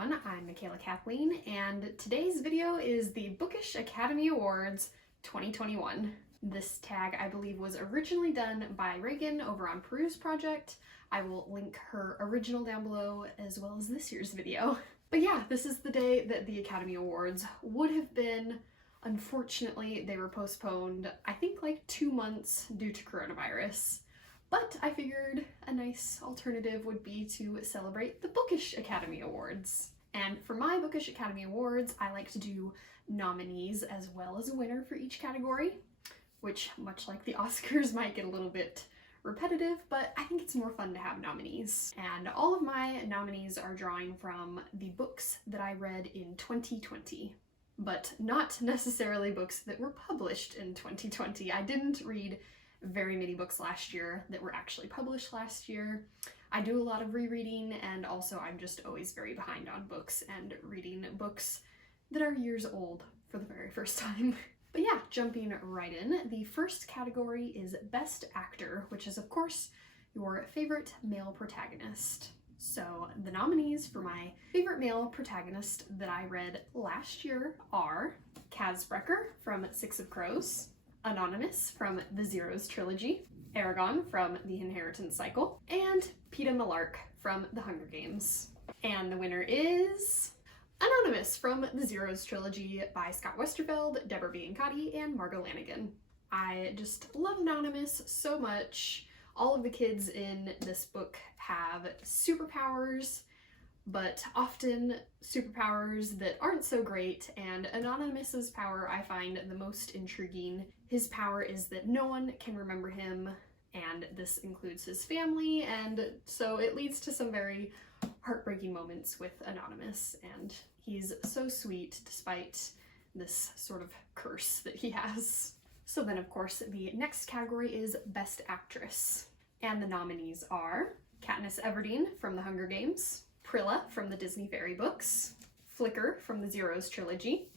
everyone, I'm Michaela Kathleen, and today's video is the Bookish Academy Awards 2021. This tag, I believe, was originally done by Reagan over on Peruse Project. I will link her original down below as well as this year's video. But yeah, this is the day that the Academy Awards would have been. Unfortunately, they were postponed, I think like 2 months due to coronavirus. But I figured a nice alternative would be to celebrate the Bookish Academy Awards. And for my Bookish Academy Awards, I like to do nominees as well as a winner for each category, which, much like the Oscars, might get a little bit repetitive, but I think it's more fun to have nominees. And all of my nominees are drawing from the books that I read in 2020, but not necessarily books that were published in 2020. I didn't read very many books last year that were actually published last year. I do a lot of rereading, and also I'm just always very behind on books and reading books that are years old for the very first time. But yeah, jumping right in, the first category is Best Actor, which is of course your favorite male protagonist. So the nominees for my favorite male protagonist that I read last year are Kaz Brekker from Six of Crows, Anonymous from the Zeros trilogy, Aragon from The Inheritance Cycle, and Peeta Mellark from The Hunger Games. And the winner is Anonymous from the Zeros trilogy by Scott Westerfeld, Deborah Biancotti, and Margot Lanigan. I just love Anonymous so much. All of the kids in this book have superpowers, but often superpowers that aren't so great, and Anonymous's power I find the most intriguing. His power is that no one can remember him, and this includes his family, and so it leads to some very heartbreaking moments with Anonymous, and he's so sweet despite this sort of curse that he has. So then, of course, the next category is Best Actress, and the nominees are Katniss Everdeen from The Hunger Games, Prilla from the Disney Fairy books, Flicker from the Zeros trilogy,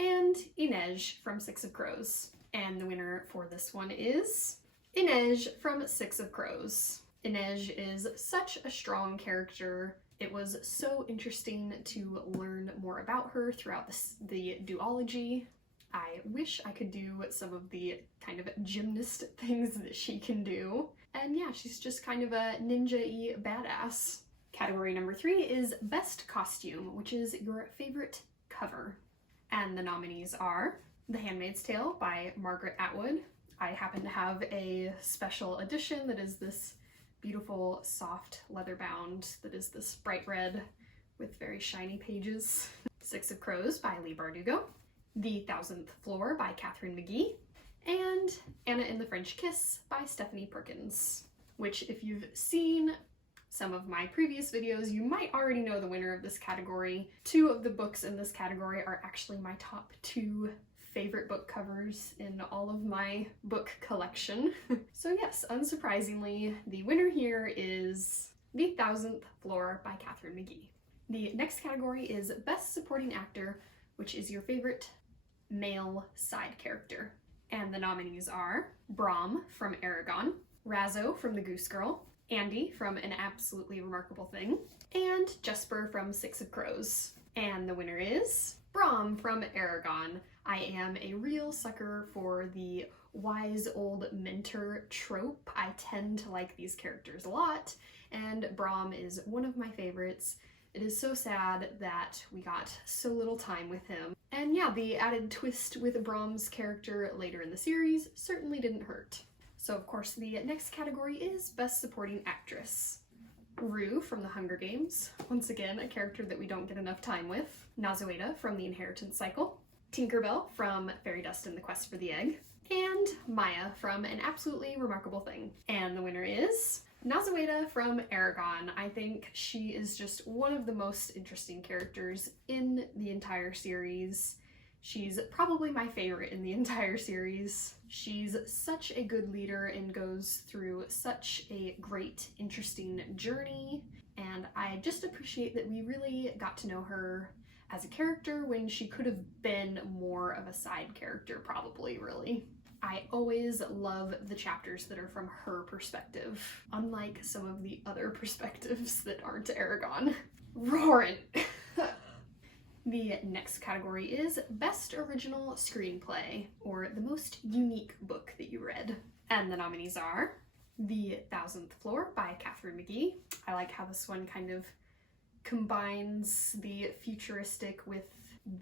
and Inej from Six of Crows. And the winner for this one is Inej from Six of Crows. Inej is such a strong character. It was so interesting to learn more about her throughout the duology. I wish I could do some of the kind of gymnast things that she can do. And yeah, she's just kind of a ninja-y badass. Category number 3 is Best Costume, which is your favorite cover. And the nominees are The Handmaid's Tale by Margaret Atwood. I happen to have a special edition that is this beautiful soft leather bound that is this bright red with very shiny pages. Six of Crows by Leigh Bardugo, The Thousandth Floor by Catherine McGee, and Anna and the French Kiss by Stephanie Perkins, which if you've seen some of my previous videos, you might already know the winner of this category. 2 of the books in this category are actually my top 2 favorite book covers in all of my book collection. So yes, unsurprisingly, the winner here is The Thousandth Floor by Catherine McGee. The next category is Best Supporting Actor, which is your favorite male side character. And the nominees are Brom from Aragon, Razzo from The Goose Girl, Andy from An Absolutely Remarkable Thing, and Jesper from Six of Crows. And the winner is Brom from Aragon. I am a real sucker for the wise old mentor trope. I tend to like these characters a lot, and Brom is one of my favorites. It is so sad that we got so little time with him. And yeah, the added twist with Brom's character later in the series certainly didn't hurt. So of course the next category is Best Supporting Actress. Rue from The Hunger Games, once again a character that we don't get enough time with. Nazueda from The Inheritance Cycle, Tinkerbell from Fairy Dust and the Quest for the Egg, and Maya from An Absolutely Remarkable Thing. And the winner is Nazueda from Aragon. I think she is just one of the most interesting characters in the entire series. She's probably my favorite in the entire series. She's such a good leader and goes through such a great, interesting journey, and I just appreciate that we really got to know her as a character when she could have been more of a side character, probably, really. I always love the chapters that are from her perspective, unlike some of the other perspectives that aren't Aragon. Roarin'! next category is Best Original Screenplay, or the most unique book that you read. And the nominees are The 1,000th Floor by Catherine McGee. I like how this one kind of combines the futuristic with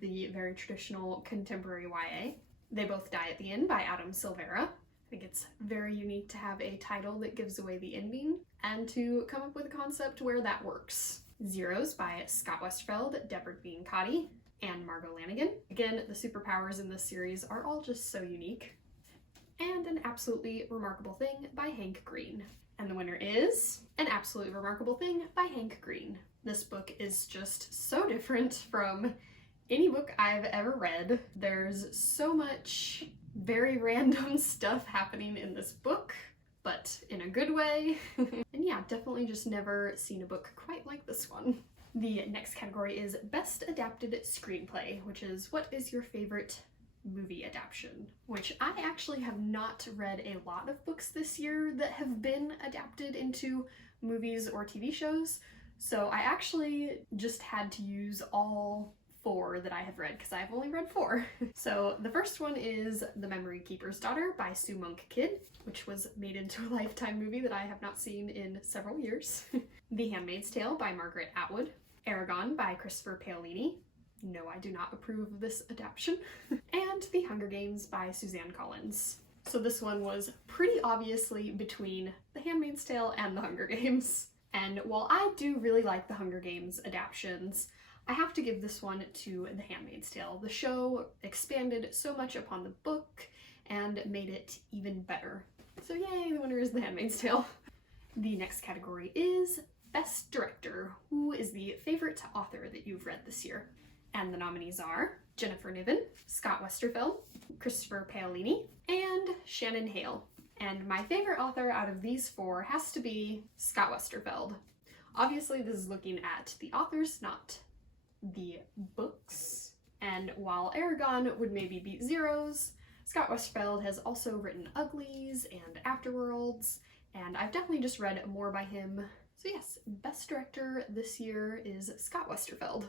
the very traditional contemporary YA. They Both Die at the End by Adam Silvera. I think it's very unique to have a title that gives away the ending and to come up with a concept where that works. Zeros by Scott Westerfeld, Deborah Bean Cotty, and Margot Lanigan. Again, the superpowers in this series are all just so unique. And An Absolutely Remarkable Thing by Hank Green. And the winner is An Absolutely Remarkable Thing by Hank Green. This book is just so different from any book I've ever read. There's so much very random stuff happening in this book, but in a good way. And yeah, definitely just never seen a book quite like this one. The next category is Best Adapted Screenplay, which is what is your favorite movie adaptation? Which I actually have not read a lot of books this year that have been adapted into movies or TV shows, so I actually just had to use all 4 that I have read because I've only read 4. So the first one is The Memory Keeper's Daughter by Sue Monk Kidd, which was made into a Lifetime movie that I have not seen in several years. The Handmaid's Tale by Margaret Atwood. Aragon by Christopher Paolini. No, I do not approve of this adaptation. And The Hunger Games by Suzanne Collins. So this one was pretty obviously between The Handmaid's Tale and The Hunger Games. And while I do really like the Hunger Games adaptations, I have to give this one to The Handmaid's Tale. The show expanded so much upon the book and made it even better. So yay, the winner is The Handmaid's Tale. The next category is Best Director. Who is the favorite author that you've read this year? And the nominees are Jennifer Niven, Scott Westerfeld, Christopher Paolini, and Shannon Hale. And my favorite author out of these 4 has to be Scott Westerfeld. Obviously, this is looking at the authors, not the books. And while Aragon would maybe beat Zeros, Scott Westerfeld has also written Uglies and Afterworlds, and I've definitely just read more by him. So yes, Best Director this year is Scott Westerfeld.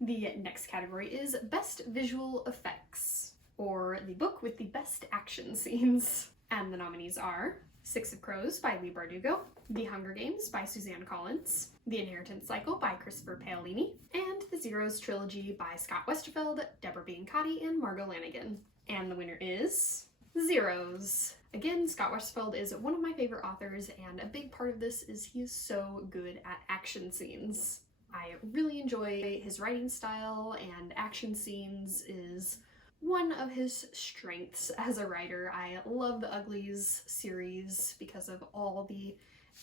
The next category is Best Visual Effects, or the book with the best action scenes. And the nominees are Six of Crows by Leigh Bardugo, The Hunger Games by Suzanne Collins, The Inheritance Cycle by Christopher Paolini, and The Zeros Trilogy by Scott Westerfeld, Deborah Bean Cotty, and Margot Lanigan. And the winner is Zeros. Again, Scott Westerfeld is one of my favorite authors, and a big part of this is he is so good at action scenes. I really enjoy his writing style, and action scenes is one of his strengths as a writer. I love the Uglies series because of all the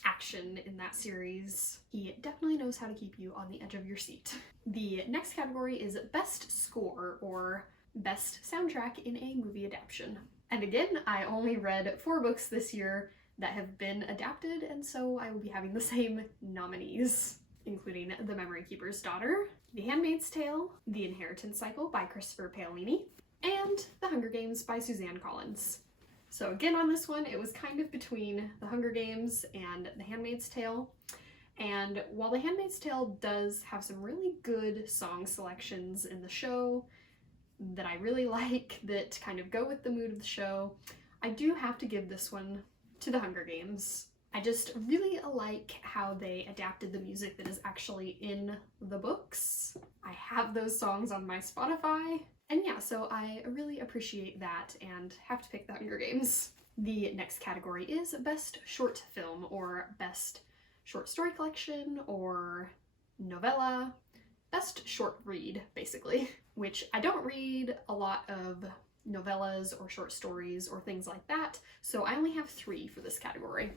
action in that series. He definitely knows how to keep you on the edge of your seat. The next category is Best Score, or Best Soundtrack in a Movie Adaptation. And again, I only read 4 books this year that have been adapted, and so I will be having the same nominees, including The Memory Keeper's Daughter, The Handmaid's Tale, The Inheritance Cycle by Christopher Paolini, and The Hunger Games by Suzanne Collins. So again, on this one, it was kind of between The Hunger Games and The Handmaid's Tale. And while The Handmaid's Tale does have some really good song selections in the show that I really like, that kind of go with the mood of the show, I do have to give this one to The Hunger Games. I just really like how they adapted the music that is actually in the books. I have those songs on my Spotify, and yeah, so I really appreciate that and have to pick The Hunger Games. The next category is Best Short Film, or Best Short Story Collection, or Novella. Best Short Read, basically, which I don't read a lot of novellas or short stories or things like that, so I only have 3 for this category.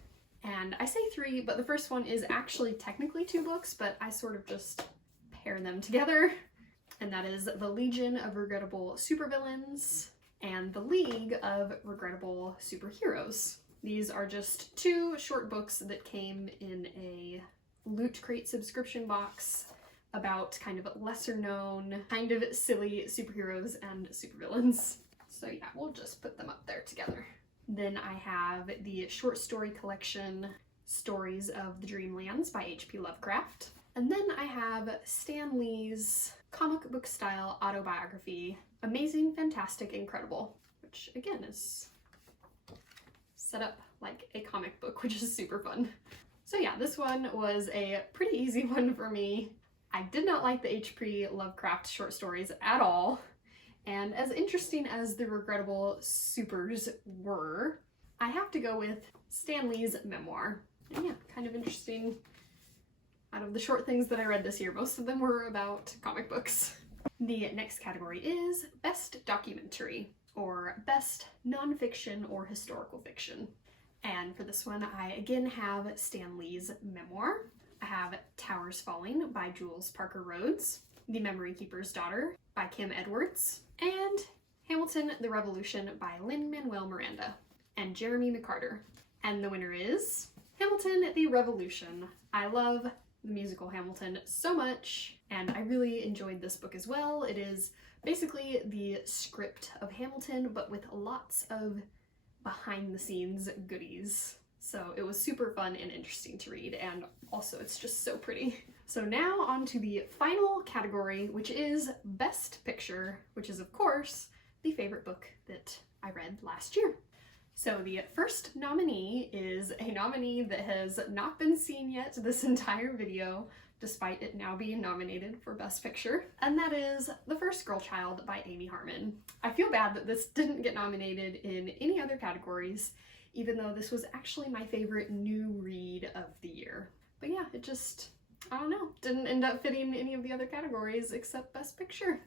And I say 3, but the first one is actually technically 2 books, but I sort of just pair them together. And that is The Legion of Regrettable Supervillains and The League of Regrettable Superheroes. These are just 2 short books that came in a Loot Crate subscription box about kind of lesser known, kind of silly superheroes and supervillains. So yeah, we'll just put them up there together. Then I have the short story collection Stories of the Dreamlands by H.P. Lovecraft. And then I have Stan Lee's comic book style autobiography. Amazing, fantastic, incredible, which again is set up like a comic book, which is super fun. So yeah, this one was a pretty easy one for me. I did not like the H.P. Lovecraft short stories at all, and as interesting as the Regrettable Supers were, I have to go with Stan Lee's memoir. And yeah, kind of interesting. Out of the short things that I read this year, most of them were about comic books. The next category is Best Documentary, or Best Nonfiction or Historical Fiction. And for this one, I again have Stan Lee's memoir. I have Towers Falling by Jules Parker Rhodes, The Memory Keeper's Daughter by Kim Edwards, and Hamilton the Revolution by Lin-Manuel Miranda and Jeremy McCarter. And the winner is Hamilton the Revolution. I love the musical Hamilton so much, and I really enjoyed this book as well. It is basically the script of Hamilton, but with lots of behind the scenes goodies. So it was super fun and interesting to read, and also it's just so pretty. So now on to the final category, which is Best Picture, which is of course the favorite book that I read last year. So the first nominee is a nominee that has not been seen yet this entire video, despite it now being nominated for Best Picture, and that is The First Girl Child by Amy Harmon. I feel bad that this didn't get nominated in any other categories, even though this was actually my favorite new read of the year. But yeah, it just, I don't know, didn't end up fitting any of the other categories except Best Picture.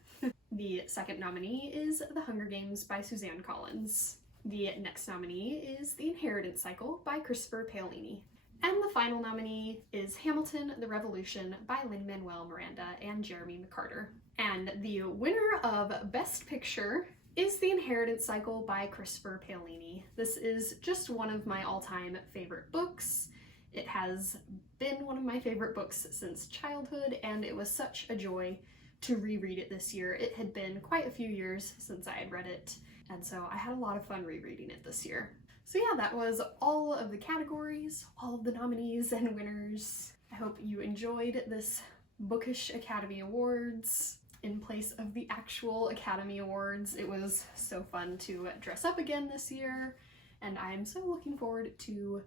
The second nominee is The Hunger Games by Suzanne Collins. The next nominee is The Inheritance Cycle by Christopher Paolini. And the final nominee is Hamilton the Revolution by Lin-Manuel Miranda and Jeremy McCarter. And the winner of Best Picture is The Inheritance Cycle by Christopher Paolini. This is just one of my all-time favorite books. It has been one of my favorite books since childhood, and it was such a joy to reread it this year. It had been quite a few years since I had read it, and so I had a lot of fun rereading it this year. So yeah, that was all of the categories, all of the nominees and winners. I hope you enjoyed this Bookish Academy Awards in place of the actual Academy Awards. It was so fun to dress up again this year, and I'm so looking forward to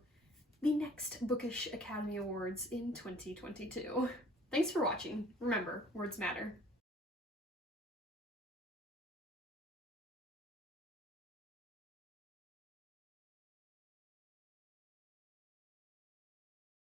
the next Bookish Academy Awards in 2022. Thanks for watching. Remember, words matter.